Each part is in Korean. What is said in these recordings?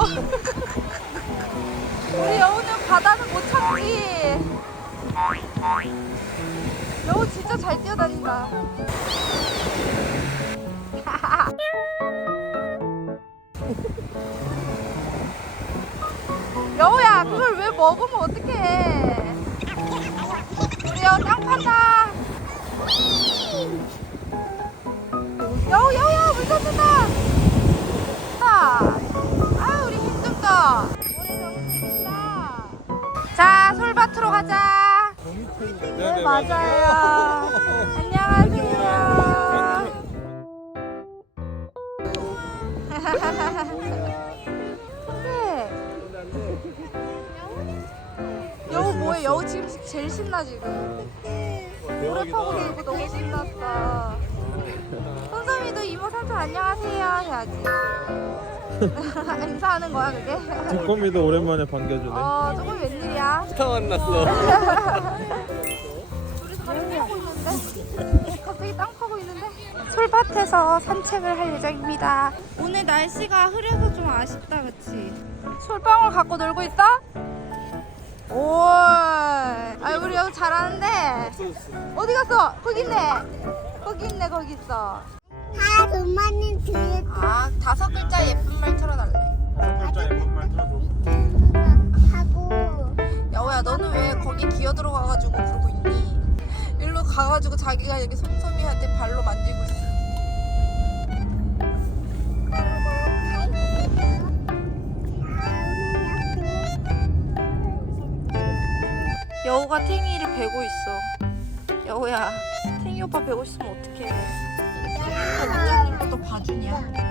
여우. 우리 여우는 바다는 못 참지. 여우 진짜 잘 뛰어다닌다. 여우야, 그걸 왜 먹으면 어떡해? 우리 여우 땅 판다. 여우, 여우야, 물 던진다. 밭으로 가자. 네, 맞아요. 안녕하세요. 여우 뭐해? 여우 지금 제일 신나 지금. 모래 파고 놀고 너무 신났어. 손삼이도 이모 삼촌 안녕하세요 해야지. 인사하는 거야 그게? 두꺼미도 오랜만에 반겨주네. 어 조금 웬일이야? 처음 만났어. 둘이 땅 파고 있는데 갑자기 땅 파고 있는데 솔밭에서 산책을 할 예정입니다. 오늘 날씨가 흐려서 좀 아쉽다, 그치? 솔방울 갖고 놀고 있어? 오, 아 우리 여기 잘하는데 어디 갔어? 거기 있네. 거기 있네, 거기 있어. 다 엄마는 뒤에 아 다섯 글자 예쁜 말 틀어달래. 진짜 예쁜 말 틀어줘. 하고 여우야 너는 왜 거기 기어 들어가가지고 그러고 있니? 일로 가가지고 자기가 여기 솜솜이한테 발로 만지고 있어. 여우가 탱이를 베고 있어. 여우야, 탱이 오빠 베고 있으면 어떡해. 원장님 것도 봐주냐?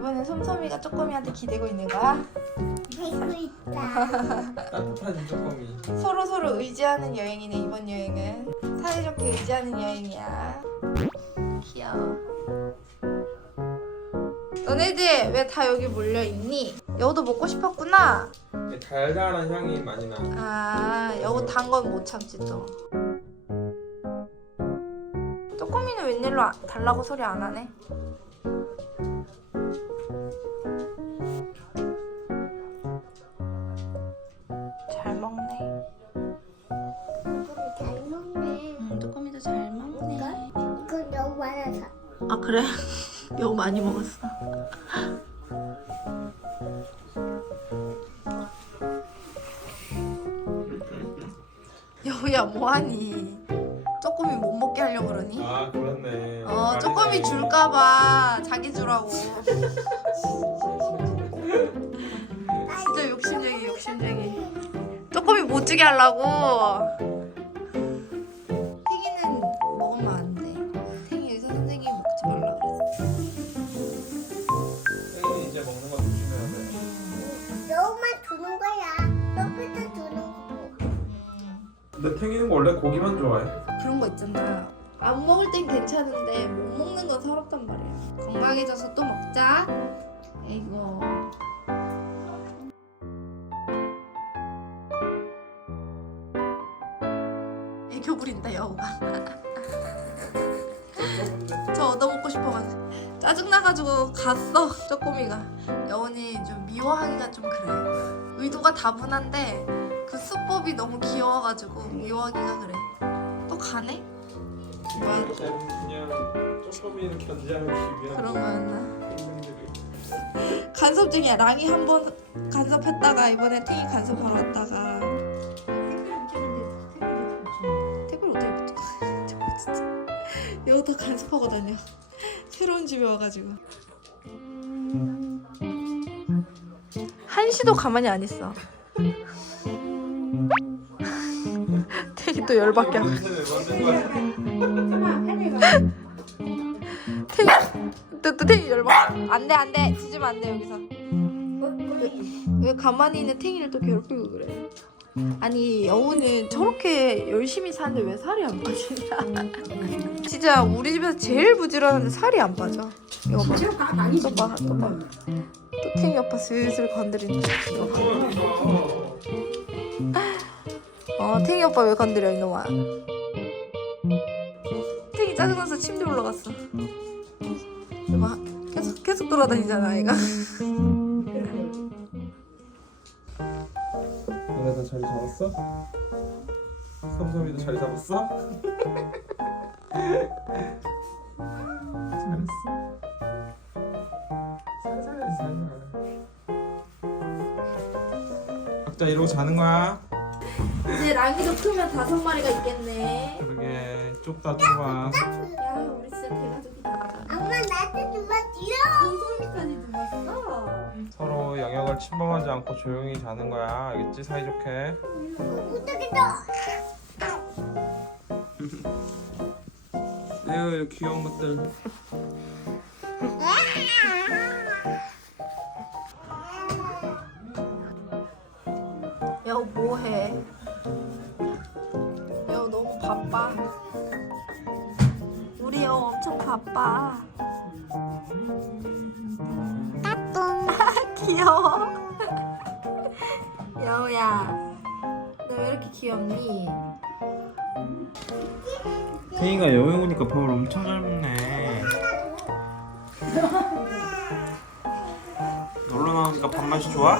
이번엔 솜솜이가 쪼꼬미한테 기대고 있는 거야? 되고 있다 따뜻한 두꺼미. 서로 서로 의지하는 여행이네 이번 여행은 사이좋게 의지하는 여행이야 귀여워 너네들 왜 다 여기 몰려 있니? 여우도 먹고 싶었구나. 달달한 향이 많이 나. 아 여우 단 건 못 참지 또. 쪼꼬미는 웬일로 아- 달라고 소리 안 하네? 아 그래? 여우 많이 먹었어. 여우야 뭐하니? 쪼꼬미 못 먹게 하려 고 그러니? 아 그렇네. 어 쪼꼬미 줄까봐 자기 주라고. 진짜 욕심쟁이 욕심쟁이. 쪼꼬미 못 주게 하려고. 원래 고기만 좋아해. 그런 거 있잖아. 안 먹을 땐 괜찮은데 못 먹는 건 서럽단 말이야. 건강해져서 또 먹자. 이거. 애교 부린다 여우가. 저 얻어먹고 싶어가지고 짜증 나가지고 갔어 쪼꼬미가. 여운이 좀 미워하기가 좀 그래. 의도가 다분한데 그 수법이 너무 귀여워가지고 미워하기가 그래. 또 가네? 뭐야? 그냥 쪼꼬미는 견제하기 위한 그런 거였나? 간섭 중이야. 랑이 한 번 간섭했다가 이번에 탱이 간섭하러 왔다가 택을 어떻게 붙여? 저거 진짜 여우 다 간섭하고 다녀. 새로운 집에 와가지고 한시도 가만히 안 있어. 또 열받게 하고. 탱이 또, 또 탱이 열받. 안돼 안돼 짖으면 안돼 여기서. 왜, 왜 가만히 있는 탱이를 또 괴롭히고 그래? 아니 여우는 저렇게 열심히 사는데 왜 살이 안 빠지냐? 진짜 우리 집에서 제일 부지런한데 살이 안 빠져. 이거 봐. 또 봐, 또 봐. 또 탱이 오빠 슬슬 건드린다. 이거 봐. 어, 탱이 오빠 왜 건드려 이놈아? 탱이 짜증나서 침대 올라갔어. 이거 봐. 계속 계속 돌아다니잖아, 얘가. 너네 다 자리 잡았어? 삼삼이도 자리 잡았어? 잘했어. 살살 살살. 각자 이러고 자는 거야? 이제 랑이도 크면 다섯 마리가 있겠네. 그러게 좁다 좁아. 야, 우리 진짜 대가족이다. 엄마 나한테 좀 봐줘요. 소리까지 들었어. 서로 영역을 침범하지 않고 조용히 자는 거야. 알겠지? 사이좋게. 어떡해서. 에휴 귀여운 것들. 바빠. 따뚱. 귀여워. 여우야, 너 왜 이렇게 귀엽니? 태희가 여행 오니까 밥을 엄청 잘 먹네. 놀러 나오니까 밥맛이 좋아?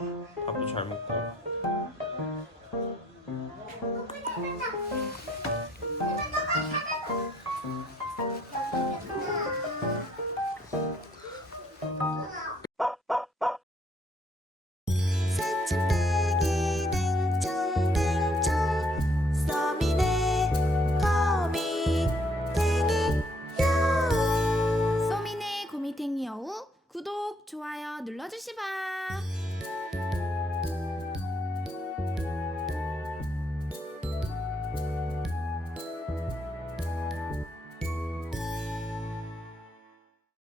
밥도 잘 먹고. 눌러주시바.